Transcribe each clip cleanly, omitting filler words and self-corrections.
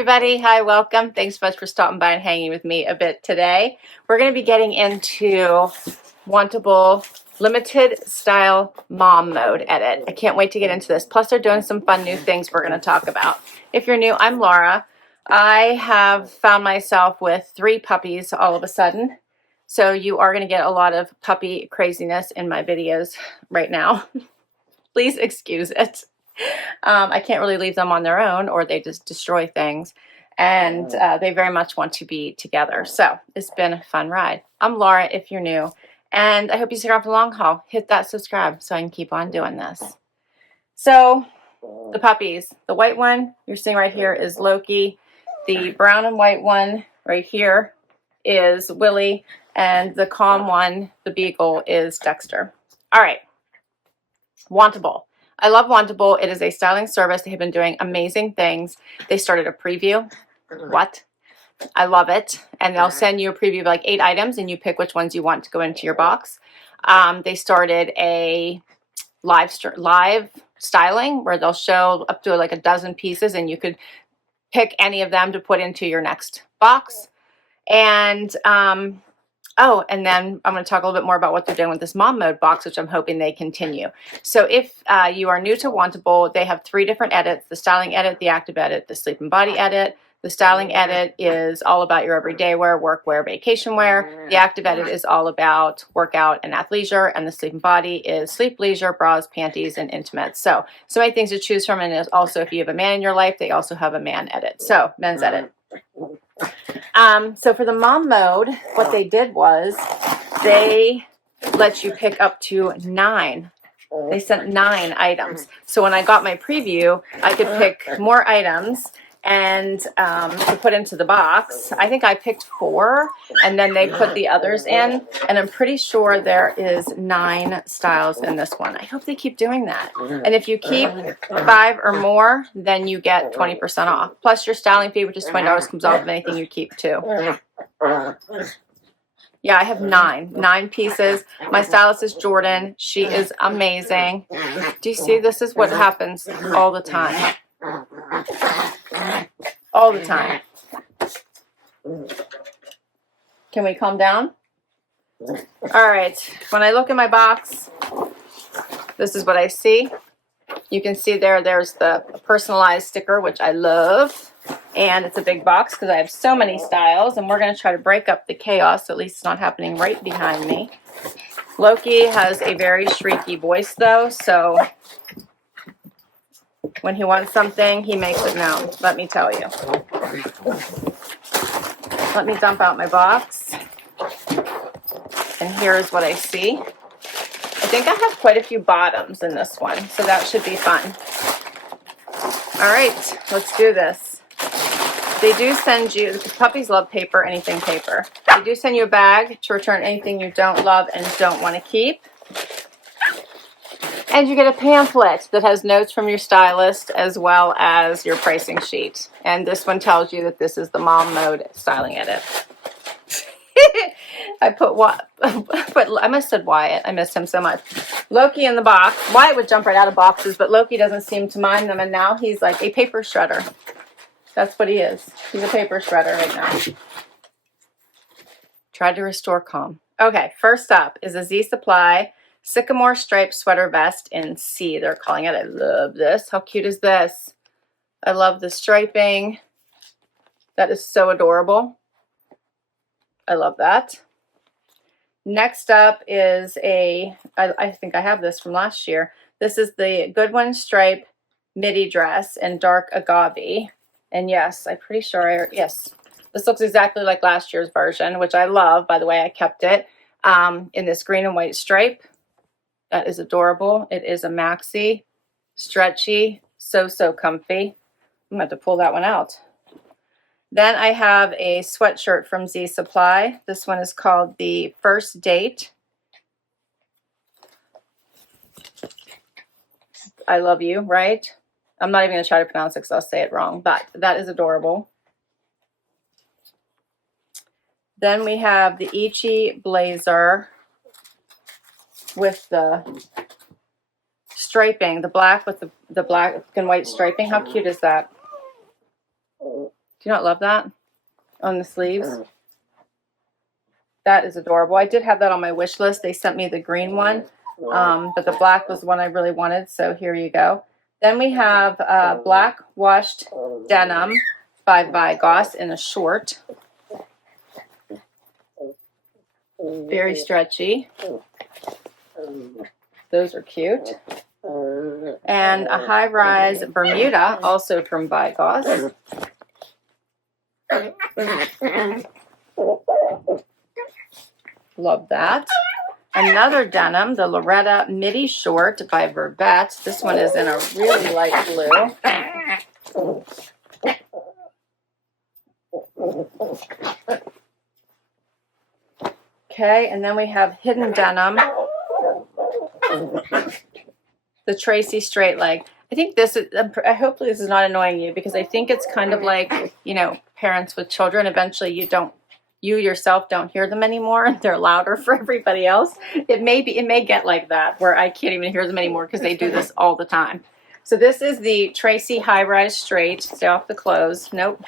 everybody. Hi, welcome. Thanks so much for stopping by and hanging with me a bit today. We're going to be getting into Wantable limited style mom mode edit. I can't wait to get into this. Plus, they're doing some fun new things we're going to talk about. If you're new, I'm Laura. I have found myself with 3 puppies all of a sudden. So you are going to get a lot of puppy craziness in my videos right now. Please excuse it. I can't really leave them on their own or they just destroy things. And they very much want to be together. So it's been a fun ride. I'm Laura if you're new. And I hope you stick around for the long haul. Hit that subscribe so I can keep on doing this. So the puppies. The white one you're seeing right here is Loki. The brown and white one right here is Willie. And the calm one, the beagle, is Dexter. All right. Wantable. I love Wantable. It is a styling service. They have been doing amazing things. They started a preview. What? I love it. And they'll send you a preview of like 8 items and you pick which ones you want to go into your box. They started a live styling where they'll show up to like a dozen pieces and you could pick any of them to put into your next box. And oh, and then I'm going to talk a little bit more about what they're doing with this mom mode box, which I'm hoping they continue. So if you are new to Wantable, they have 3 different edits: the styling edit, the active edit, the sleep and body edit. The styling edit is all about your everyday wear, work wear, vacation wear. The active edit is all about workout and athleisure, and the sleep and body is sleep, leisure, bras, panties, and intimates. So many things to choose from, and also if you have a man in your life, they also have a man edit. So men's edit. So for the mom mode, what they did was they let you pick up to 9. They sent 9 items. So when I got my preview, I could pick more items and to put into the box. I think I picked 4 and then they put the others in, and I'm pretty sure there is 9 styles in this one. I hope they keep doing that. And if you keep 5 or more, then you get 20% off. Plus your styling fee, which is $20, comes off of anything you keep too. Yeah, I have 9 pieces. My stylist is Jordan. She is amazing. Do you see? This is what happens all the time. All the time. Can we calm down? All right. When I look in my box, this is what I see. You can see there's the personalized sticker, which I love. And it's a big box because I have so many styles. And we're going to try to break up the chaos, so at least it's not happening right behind me. Loki has a very shrieky voice, though, so when he wants something, he makes it known, let me tell you. Let me dump out my box. And here's what I see. I think I have quite a few bottoms in this one, so that should be fun. All right, let's do this. They do send you, because puppies love paper, anything paper. They do send you a bag to return anything you don't love and don't want to keep. And you get a pamphlet that has notes from your stylist as well as your pricing sheet. And this one tells you that this is the mom mode styling edit. I put what? But I must have said Wyatt. I missed him so much. Loki in the box. Wyatt would jump right out of boxes, but Loki doesn't seem to mind them. And now he's like a paper shredder. That's what he is. He's a paper shredder right now. Tried to restore calm. Okay, first up is a Z Supply Sycamore striped sweater vest in C, they're calling it. I love this. How cute is this? I love the striping. That is so adorable. I love that. Next up is I think I have this from last year. This is the Goodwin stripe midi dress in dark agave. And yes, I'm pretty sure, yes, this looks exactly like last year's version, which I love. By the way, I kept it in this green and white stripe. That is adorable. It is a maxi, stretchy, so comfy. I'm going to have to pull that one out. Then I have a sweatshirt from Z Supply. This one is called the First Date. I love you, right? I'm not even going to try to pronounce it because I'll say it wrong, but that is adorable. Then we have the ICHI blazer with the striping, the black with the black and white striping. How cute is that? you not love that on the sleeves? That is adorable. I did have that on my wish list. They sent me the green one, but the black was the one I really wanted, so here you go. Then we have black washed denim by Vigoss in a short. Very stretchy. Those are cute. And a high-rise Bermuda, also from Vigoss. Love that. Another denim, the Loretta Midi short by Vervet. This one is in a really light blue. Okay, and then we have hidden denim. The Tracey straight leg. I think this is, hopefully this is not annoying you, because I think it's kind of like, you know, parents with children. Eventually you yourself don't hear them anymore. They're louder for everybody else. It may get like that where I can't even hear them anymore because they do this all the time. So this is the Tracey high-rise straight. Stay off the clothes. Nope.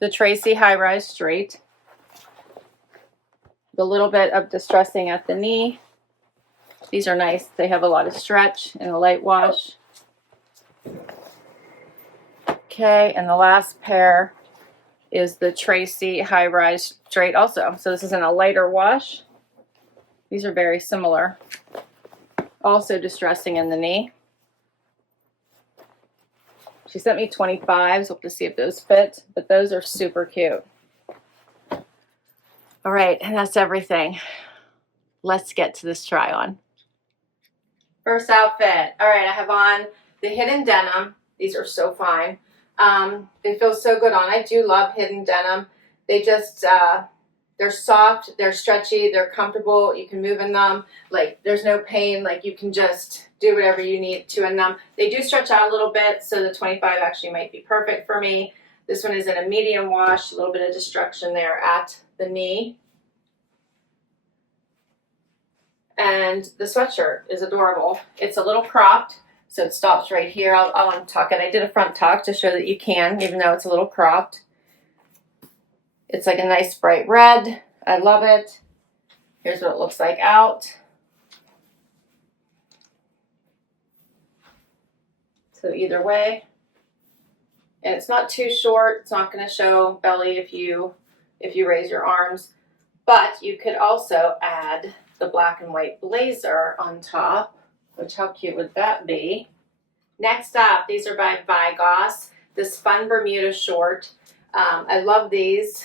The Tracey high-rise straight. The little bit of distressing at the knee. These are nice. They have a lot of stretch and a light wash. Okay, and the last pair is the Tracey high-rise straight also. So this is in a lighter wash. These are very similar. Also distressing in the knee. She sent me 25s. We'll have to see if those fit, but those are super cute. All right, and that's everything. Let's get to this try on. First outfit. All right, I have on the hidden denim. These are so fine. They feel so good on. I do love hidden denim. They just, they're soft, they're stretchy, they're comfortable. You can move in them. Like, there's no pain. Like, you can just do whatever you need to in them. They do stretch out a little bit, so the 25 actually might be perfect for me. This one is in a medium wash, a little bit of destruction there at the knee. And the sweatshirt is adorable. It's a little cropped, so it stops right here. I'll untuck it. I did a front tuck to show that you can, even though it's a little cropped. It's like a nice bright red. I love it. Here's what it looks like out. So either way. And it's not too short. It's not going to show belly if you raise your arms. But you could also add the black and white blazer on top, which how cute would that be? Next up, these are by Vigoss. This fun Bermuda short. I love these.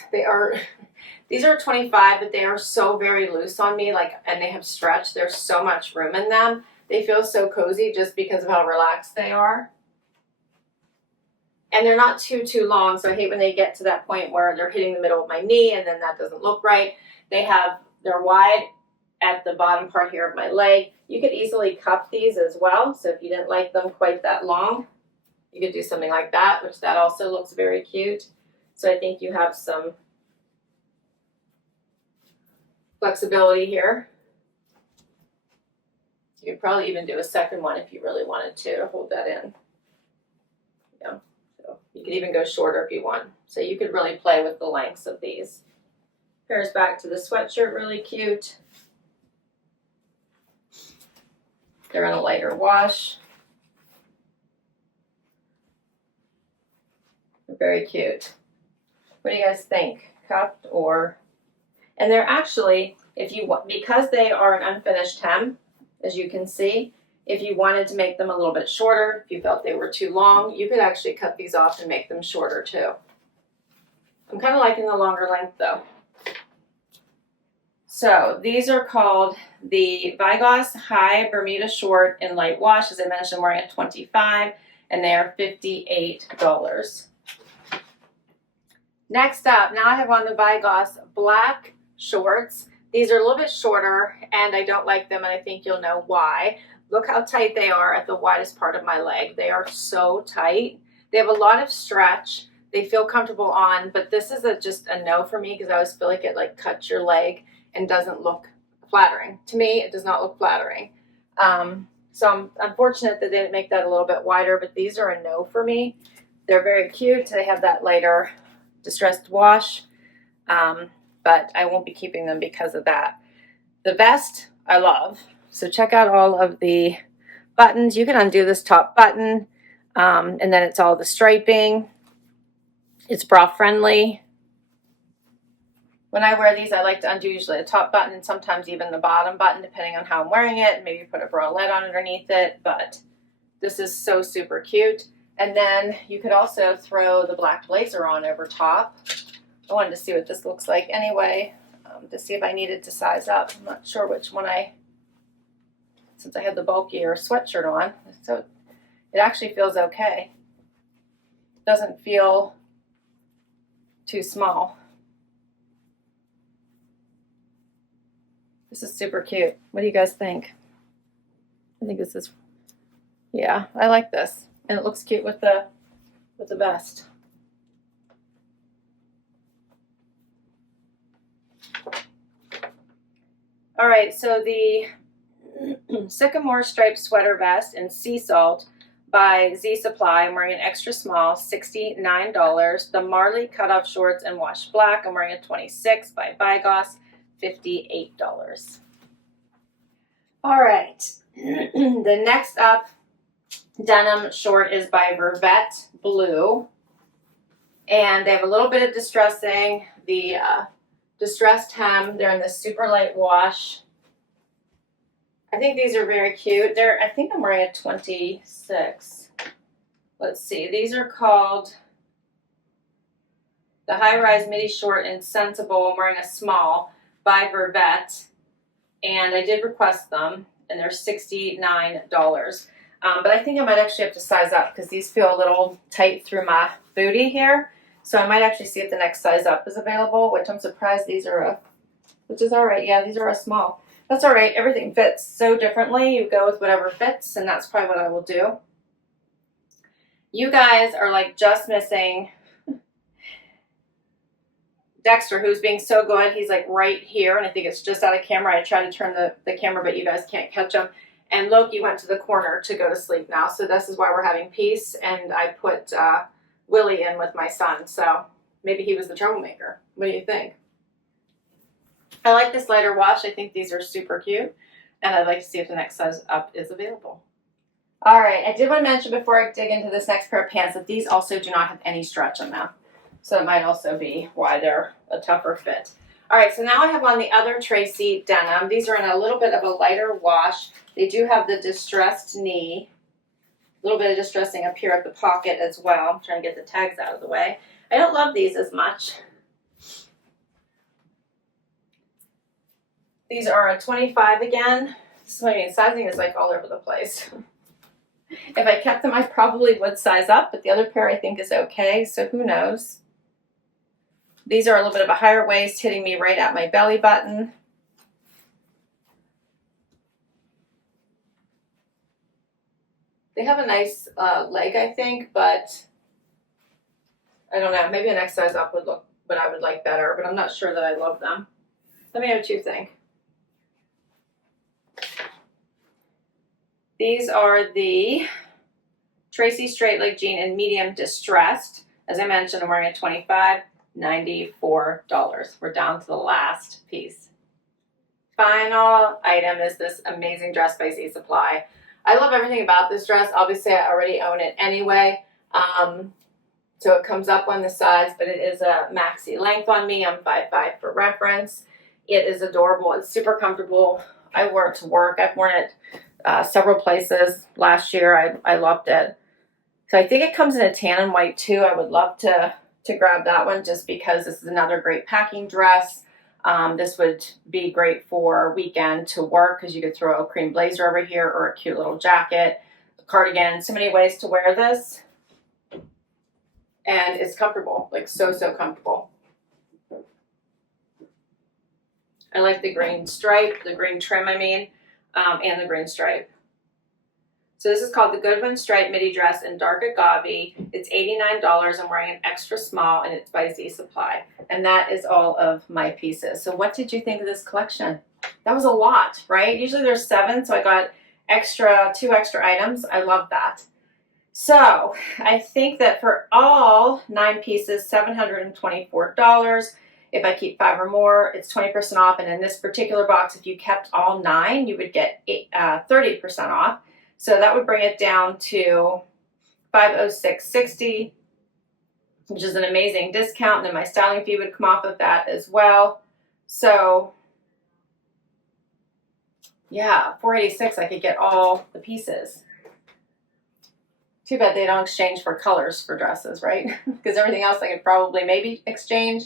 These are 25, but they are so very loose on me, and they have stretch. There's so much room in them. They feel so cozy just because of how relaxed they are. And they're not too long, so I hate when they get to that point where they're hitting the middle of my knee and then that doesn't look right. They're wide at the bottom part here of my leg. You could easily cuff these as well, so if you didn't like them quite that long, you could do something like that, which that also looks very cute. So I think you have some flexibility here. You could probably even do a second one if you really wanted to hold that in. Yeah. So you could even go shorter if you want. So you could really play with the lengths of these. Pairs back to the sweatshirt, really cute. They're in a lighter wash. They're very cute. What do you guys think? Cupped or? And they're actually, because they are an unfinished hem, as you can see, if you wanted to make them a little bit shorter, if you felt they were too long, you could actually cut these off and make them shorter too. I'm kind of liking the longer length though. So these are called the Vigoss High Bermuda Short in Light Wash. As I mentioned, I'm wearing a 25 and they are $58. Next up, now I have on the Vigoss black shorts. These are a little bit shorter and I don't like them, and I think you'll know why. Look how tight they are at the widest part of my leg. They are so tight. They have a lot of stretch. They feel comfortable on, but this is just a no for me because I always feel like it cuts your leg and doesn't look flattering. To me, it does not look flattering. So I'm unfortunate that they didn't make that a little bit wider, but these are a no for me. They're very cute. They have that lighter distressed wash, but I won't be keeping them because of that. The vest I love. So check out all of the buttons. You can undo this top button, and then it's all the striping. It's bra friendly. When I wear these, I like to undo usually the top button and sometimes even the bottom button, depending on how I'm wearing it. Maybe put a bralette on underneath it, but this is so super cute. And then you could also throw the black blazer on over top. I wanted to see what this looks like anyway, to see if I needed to size up. I'm not sure which one since I had the bulkier sweatshirt on. So it actually feels okay. It doesn't feel too small. This is super cute. What do you guys think? I think this is, yeah, I like this. And it looks cute with the vest. All right, so the Sycamore striped sweater vest in Sea Salt by Z Supply. I'm wearing an extra small, $69. The Marley cutoff shorts in wash black. I'm wearing a 26 by Vigoss, $58. All right, the next up denim short is by Vervet Blue, and they have a little bit of distressing. The distressed hem, they're in this super light wash. I think these are very cute. I think I'm wearing a 26. Let's see, these are called the high rise midi short in Sensible. I'm wearing a small by Vervet, and I did request them, and they're $69. But I think I might actually have to size up because these feel a little tight through my booty here. So I might actually see if the next size up is available, which I'm surprised these are which is all right. Yeah, these are a small. That's all right. Everything fits so differently. You go with whatever fits, and that's probably what I will do. You guys are like just missing Dexter, who's being so good. He's like right here, and I think it's just out of camera. I tried to turn the camera, but you guys can't catch him. And Loki went to the corner to go to sleep now, so this is why we're having peace. And I put Willie in with my son, so maybe he was the troublemaker. What do you think? I like this lighter wash. I think these are super cute, and I'd like to see if the next size up is available. All right, I did want to mention before I dig into this next pair of pants that these also do not have any stretch on them, so it might also be why they're a tougher fit. All right, so now I have on the other Tracey denim. These are in a little bit of a lighter wash. They do have the distressed knee, a little bit of distressing up here at the pocket as well. I'm trying to get the tags out of the way. I don't love these as much. These are a 25 again. So I mean, sizing is like all over the place. If I kept them, I probably would size up, but the other pair I think is okay, so who knows. These are a little bit of a higher waist, hitting me right at my belly button. They have a nice leg, I think, but I don't know. Maybe a next size up would look what I would like better, but I'm not sure that I love them. Let me know what you think. These are the Tracey straight leg jean in medium distressed. As I mentioned, I'm wearing a 25, $94. We're down to the last piece. Final item is this amazing dress by Z Supply. I love everything about this dress. Obviously, I already own it anyway. So it comes up on the sides, but it is a maxi length on me. I'm 5'5" for reference. It is adorable. It's super comfortable. I wore it to work. I've worn it several places last year. I loved it. So I think it comes in a tan and white too. I would love to grab that one just because this is another great packing dress. This would be great for weekend to work because you could throw a cream blazer over here or a cute little jacket, a cardigan. So many ways to wear this. And it's comfortable, like so comfortable. I like the green stripe, the green trim, and the green stripe. So this is called the Goodwin Stripe Midi Dress in Dark Agave. It's $89. I'm wearing an extra small, and it's by Z Supply. And that is all of my pieces. So what did you think of this collection? That was a lot, right? Usually there's 7, so I got 2 extra items. I love that. So I think that for all 9 pieces, $724. If I keep 5 or more, it's 20% off. And in this particular box, if you kept all 9, you would get 30% off. So that would bring it down to $506.60, which is an amazing discount. And then my styling fee would come off of that as well. So yeah, $486, I could get all the pieces. Too bad they don't exchange for colors for dresses, right? Because everything else I could probably maybe exchange.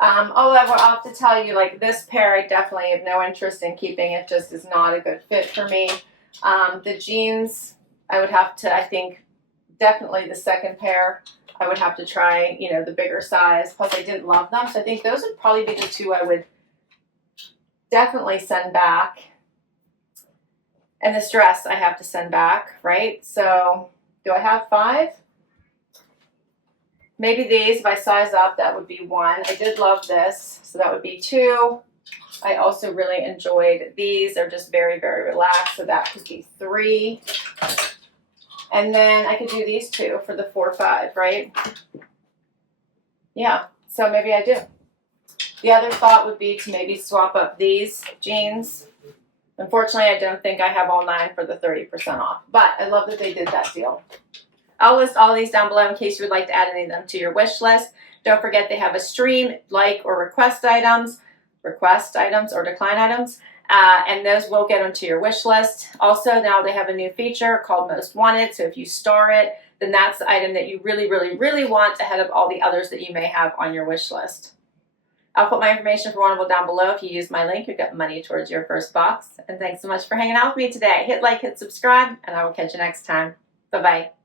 Although I will have to tell you, like this pair, I definitely have no interest in keeping. It just is not a good fit for me. The jeans, I would have to, I think, definitely the second pair, I would have to try, you know, the bigger size. Plus, I didn't love them. So I think those would probably be the 2 I would definitely send back. And this dress I have to send back, right? So do I have 5? Maybe these, if I size up, that would be 1. I did love this, so that would be 2. I also really enjoyed these. They're just very, very relaxed, so that could be 3. And then I could do these 2 for the 4-5, right? Yeah, so maybe I do. The other thought would be to maybe swap up these jeans. Unfortunately, I don't think I have all 9 for the 30% off, but I love that they did that deal. I'll list all these down below in case you would like to add any of them to your wish list. Don't forget they have a stream, like, or request items or decline items, and those will get onto your wish list. Also, now they have a new feature called Most Wanted, so if you star it, then that's the item that you really, really, really want ahead of all the others that you may have on your wish list. I'll put my information for Wantable down below. If you use my link, you'll get money towards your first box. And thanks so much for hanging out with me today. Hit like, hit subscribe, and I will catch you next time. Bye-bye.